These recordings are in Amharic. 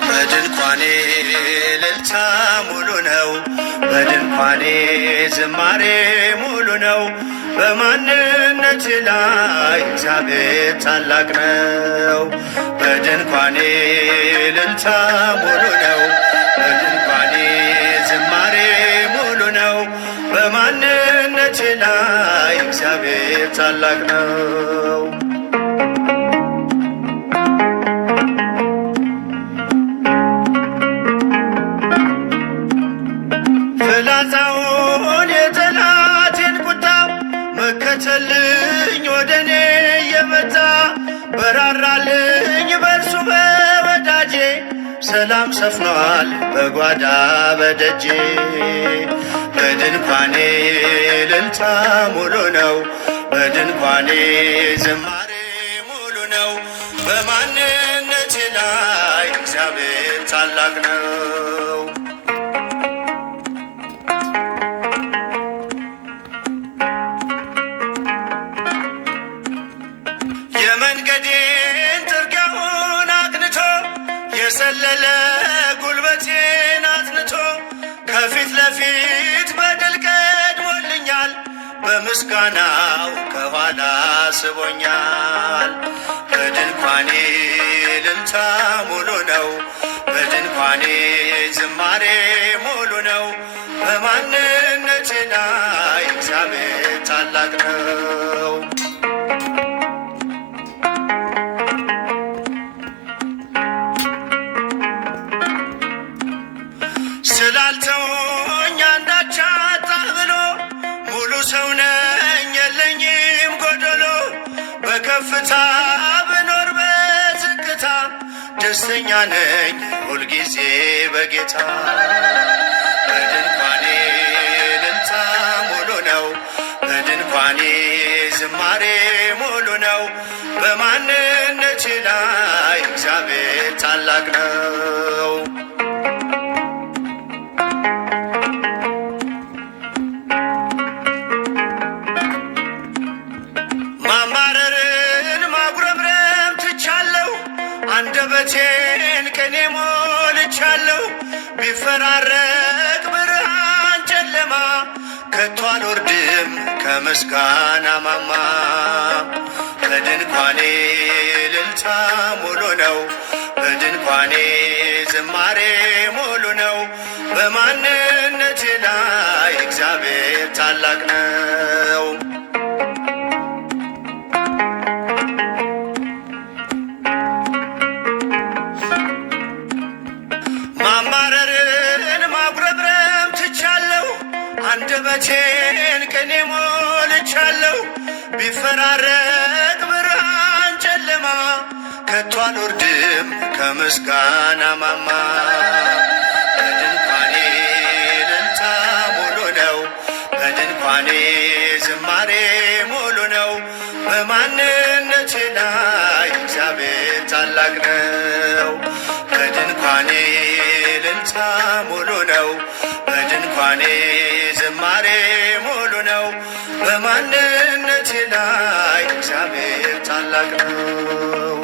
በድንኳኔ እልልታ ሙሉ ነው፣ በድንኳኔ ዝማሬ ሙሉ ነው። በማንነት ላይ እግዚአብሔር ታላቅ ነው። በድንኳኔ እልልታ ሙሉ ነው፣ በድንኳኔ ዝማሬ ሙሉ ነው። በማንነት ላይ እግዚአብሔር ታላቅ ነው። ፍላጻውን የጠላቴን ቁጣ መከተልኝ ወደ እኔ የመጣ በራራልኝ በእርሱ በወዳጄ ሰላም ሰፍኗል በጓዳ በደጄ። በድንኳኔ እልልታ ሙሉ ነው፣ በድንኳኔ ዝማሬ ሙሉ ነው። በማንነቴ ላይ እግዚአብሔር ታላቅ ነው። የመንገዴን ጥርጊያውን አቅንቶ የሰለለ ጉልበቴን አጽንቶ ከፊት ለፊት በድል ቀድሞልኛል፣ በምስጋናው ከኋላ ስቦኛል። በድንኳኔ እልልታ ሙሉ ነው፣ በድንኳኔ ዝማሬ ሙሉ ነው። በማንነቴ ላይ እግዚአብሔር ታላቅ ነው። ስላልተወኝ አንዳች አጣህ ብሎ ሙሉ ሰው ነኝ የለኝም ጎደሎ። በከፍታ ብኖር በዝቅታ ደስተኛ ነኝ ሁልጊዜ በጌታ። በድንኳኔ እልልታ ሙሉ ነው፣ በድንኳኔ ዝማሬ ሙሉ ነው። በማንነቴ ላይ እግዚአብሔር ታላቅ ነው። ማማረርን ማጉረምረም ትቻለሁ፣ አንደበቴን ቅኔ ሞልቻለሁ። ቢፈራረቅ ብርሃን ጨለማ ከቶ አልወርድም ከምስጋና ማማ። በድንኳኔ እልልታ ሙሉ ነው፣ በድንኳኔ ዝማሬ በማንነቴ ላይ እግዚአብሔር ታላቅ ነው። ማማረርን ማጉረምረም ትቻለሁ፣ አንደበቴን ቅኔ ሞልቻለሁ። ቢፈራረቅ ብርሃን ጨለማ ከቶ አልወርድም ከምስጋና ማማ። በድንኳኔ እልልታ ሙሉ ነው፣ በድንኳኔ ዝማሬ ሙሉ ነው። በማንነቴ ላይ እግዚአብሔር ታላቅ ነው። በድንኳኔ እልልታ ሙሉ ነው፣ በድንኳኔ ዝማሬ ሙሉ ነው። በማንነቴ ላይ እግዚአብሔር ታላቅ ነው።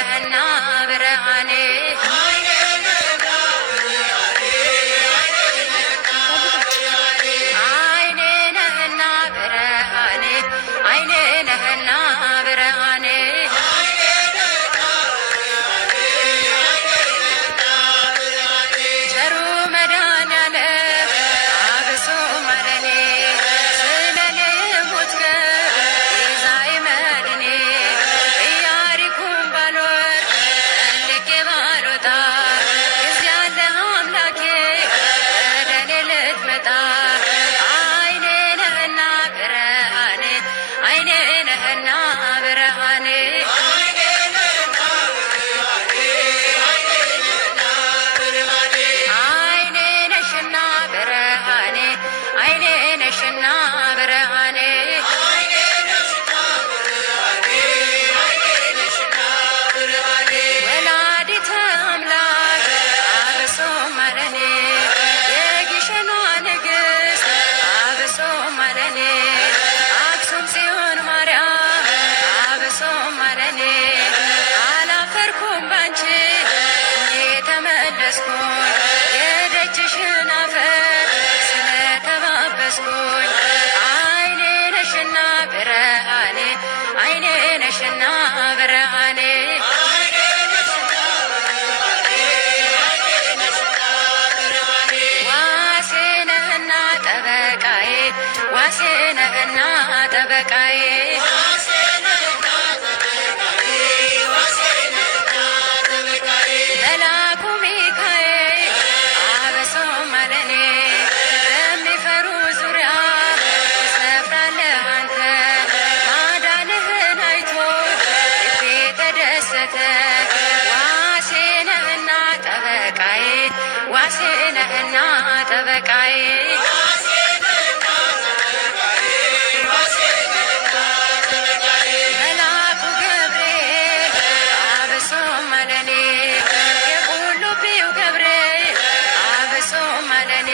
ነህና ብርሃኔ ዋሴነህና ጠበቃዬ መልአኩ ገብርኤል አብሶም አለኔ የቁልቢው ገብርኤል አብሶም አለኔ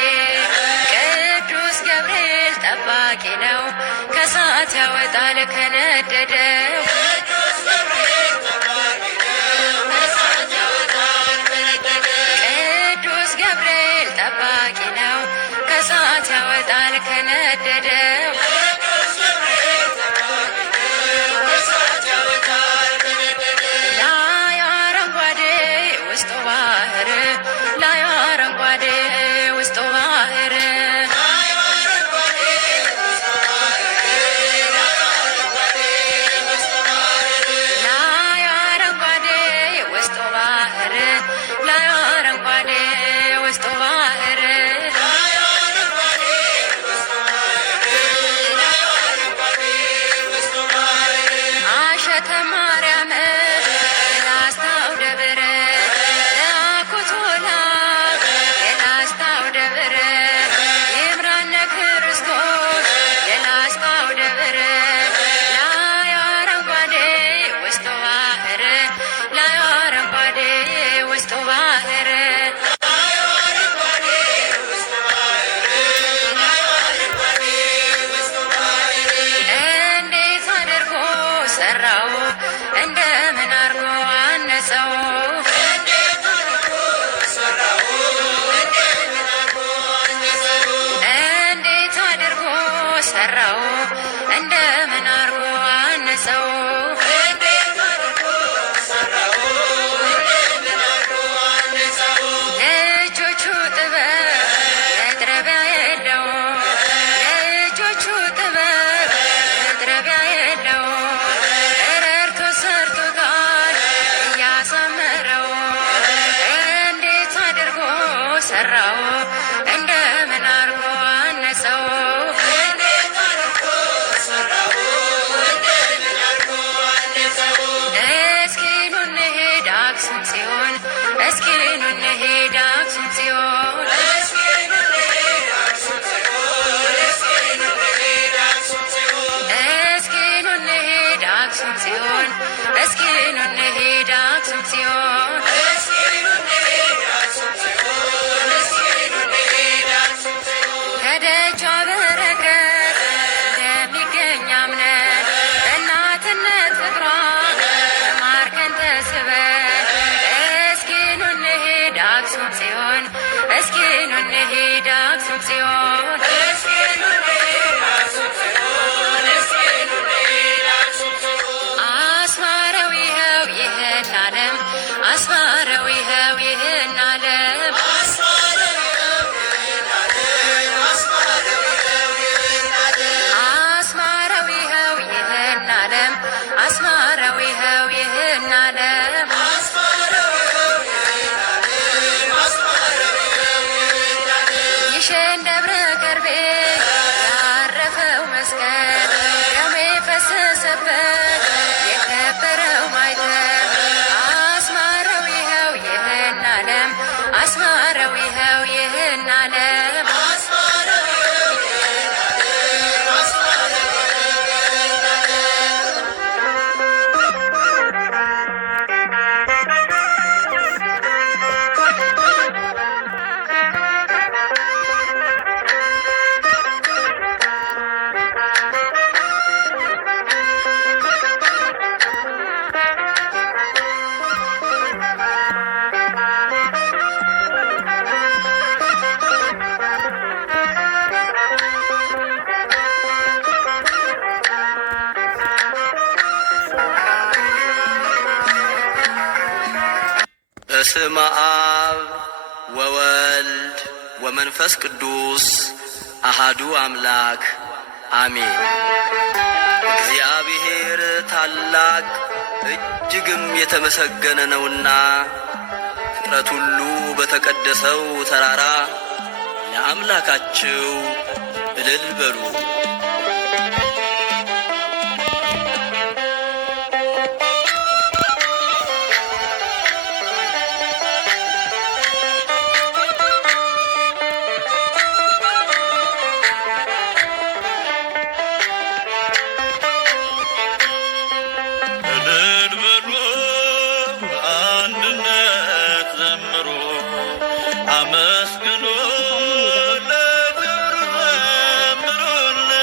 ቅዱስ ገብርኤል ጠባቂ ነው ከእሳት ያወጣል ከነደደው ጠባቂ ነው ከእሳት ያወጣል ከነደደው ላይ አረንጓዴ ውስጡ ባህር ላይ አረንጓዴ ውስጡ ባህር ላይ አረንጓዴ ውስጡ ባህር ላይ አረንጓዴ ውስጡ ባህር አሸተ ማርያም የላስታው ደብር ለአኩቶላ የላስታው ደብር ይምራነ ክርስቶስ የላስታው ደብር ላይ አረንጓዴ ውስጡ ባህር ላይ አረንጓዴ ውስጡ ባህር ሰራው እንደምን አርጎ አነጸው እንዴት አድርጎ ሰራው እንደምን አርጎ አነጸው ለእጆቹ ጥበብ መጥረቢያ የለው ለእጆቹ ጥበብ መጥረቢያ የለው ሰራው እንደምን አርጎ አነጸው እስኪ ኑ እንሂድ አክሱም ጽዮን እስኪ ኑ እንሂድ አክሱም ጽዮን እስኪ ኑ እንሂድ አክሱም ጽዮን እስኪ ኑ እንሂድ አክሱም ጽዮን እንሂድ አክሱም ጽዮን አስማረው ይኸው ይህን ዓለም አስማረው ይኸው ይህን ዓለም አስማረው ይኸው ይህን ዓለም አስማረው ይኸው ይህን ዓለም ይሸን ደብረ ከርቤ ያረፈው መስቀል ደሙ የፈሰሰበት የከበረው ማይተብ አስማረው ይኸው ይህን ዓለም አስማረው ይኸው ይህን ዓለም በስመ አብ ወወልድ ወመንፈስ ቅዱስ አሃዱ አምላክ አሜን። እግዚአብሔር ታላቅ እጅግም የተመሰገነ ነውና ፍጥረት ሁሉ በተቀደሰው ተራራ ለአምላካችሁ እልል በሉ። አመስግኑ ለክብሩ ዘምሩለት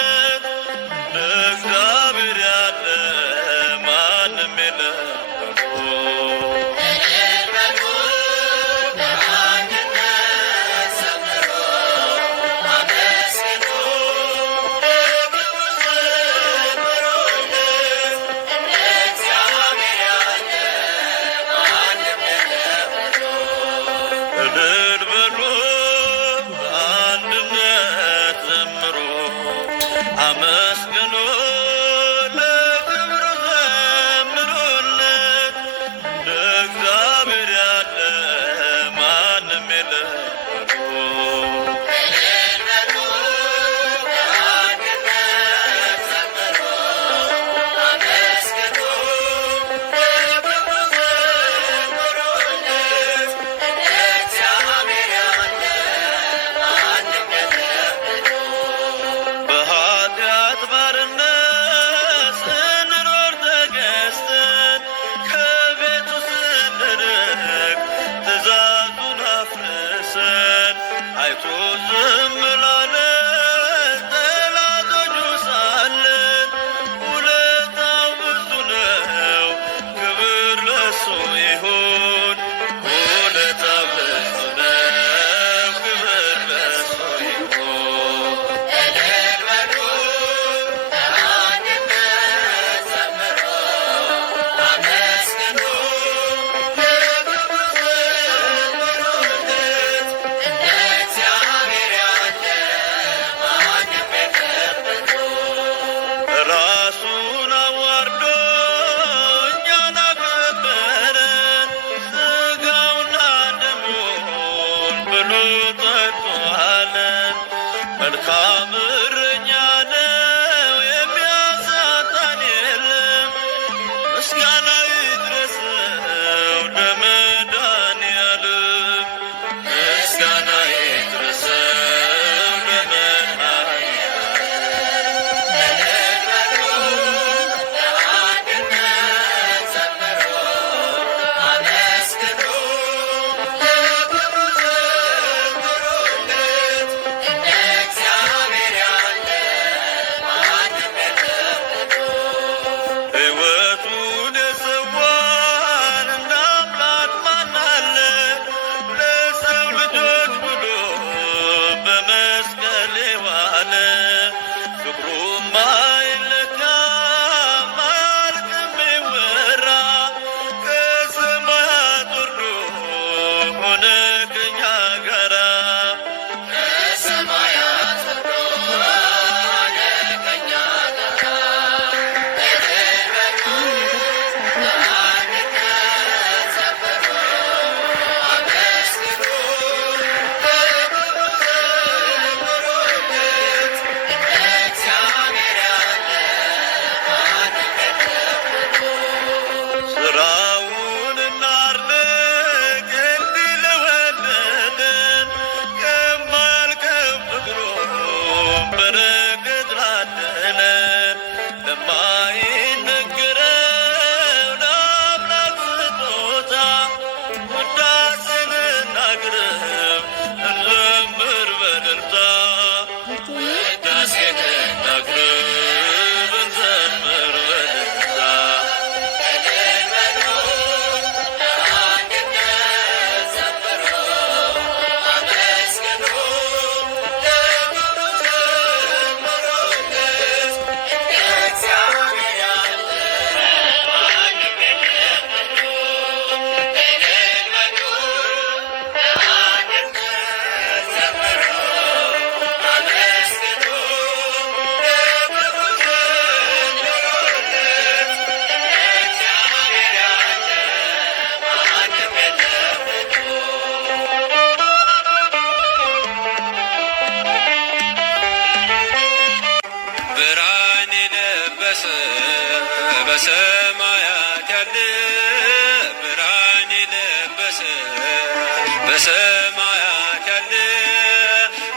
በሰማያት ያለ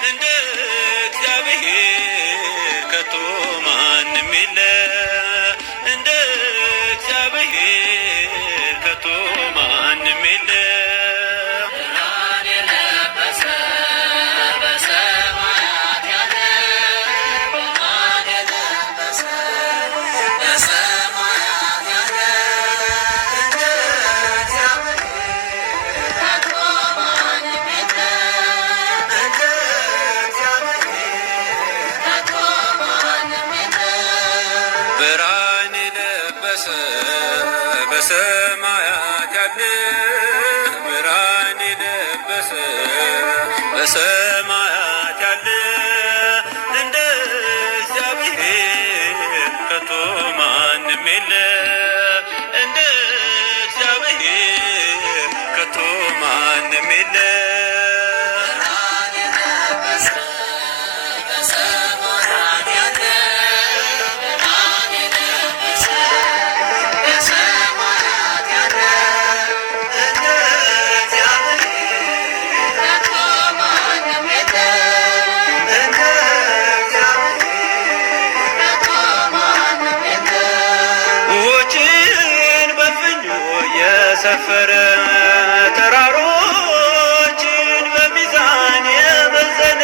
እንደ እግዚአብሔር ከቶ ማንም የለ እንደ እግዚአብሔር ከቶ ማንም የለ። ብርሃን የለበሰ በሰማያት ያለ ብርሃን የለበሰ በሰማያት ያለ እንደ እግዚአብሔር ከቶ ማንም የለ እንደ እግዚአብሔር ከቶ ማንም የለ። ሰፈረ ተራሮችን በሚዛን የመዘነ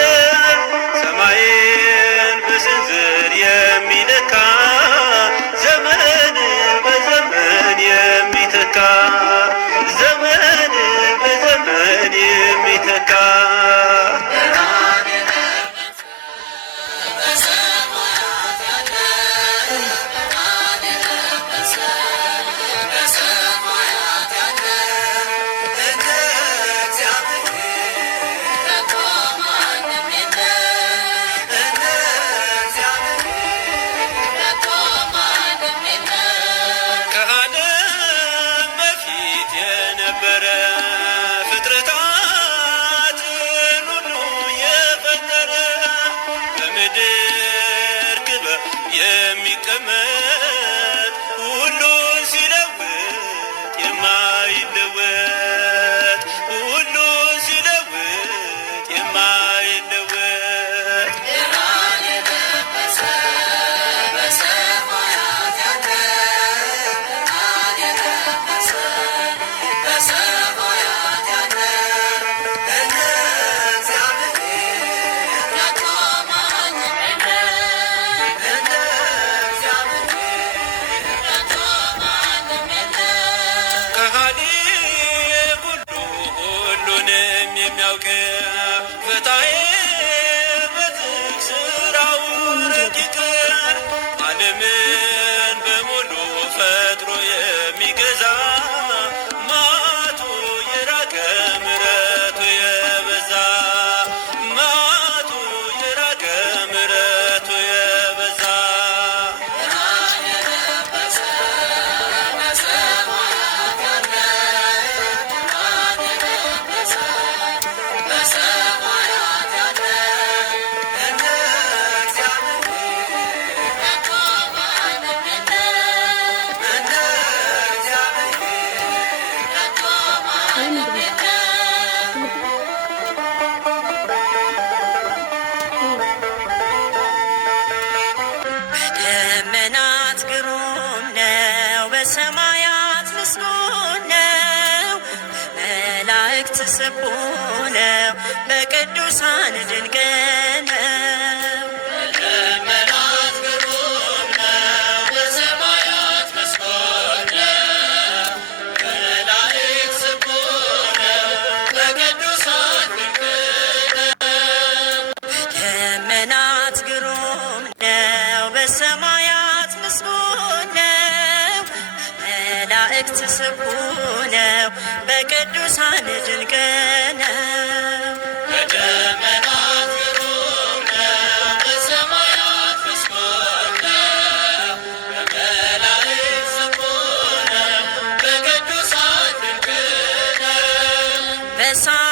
ሰማይን በስንዝር የሚለካ ዘመንን በዘመን የሚተካ ዘመንን በዘመን የሚተካ ፍጥረታትን ሁሉ የፈጠረ በምድር ክበብ የሚቀመጥ ሁሉን ሲለውጥ የማይለወጥ ሁሉን ሲለውጥ የማይለወጥ የሚያውቅ ፈጣሪ በዝግ ስራው ረቂቅ ዓለምን በሙሉ ፈጥሮ የሚገዛ መዓቱ የራቀ ምሕረቱ የበዛ መዓቱ የራቀ ምሕረቱ የበዛ በደመናት ግሩም ነው፣ በሰማያት ምስጉን ነው፣ በመላእክት ስቡሕ ነው፣ በቅዱሳን ድንቅ ነው። በደመናት ግሩም ነው፣ በሰማያት ምስጉን ነው፣ በመላእክት ስቡሕ ነው፣ በቅዱሳን ድንቅ ነው። በደመናት ግሩም ነው፣ በሰማያት ምስጉን ነው፣ መላእክት ስቡሕ ነው፣ በቅዱሳን ድንቅ ነው። በደመናት ግሩም ነው፣ በሰማያት ምስጉን ነው፣ በመላእክት ስቡሕ ነው፣ በቅዱሳን ድንቅ ነው።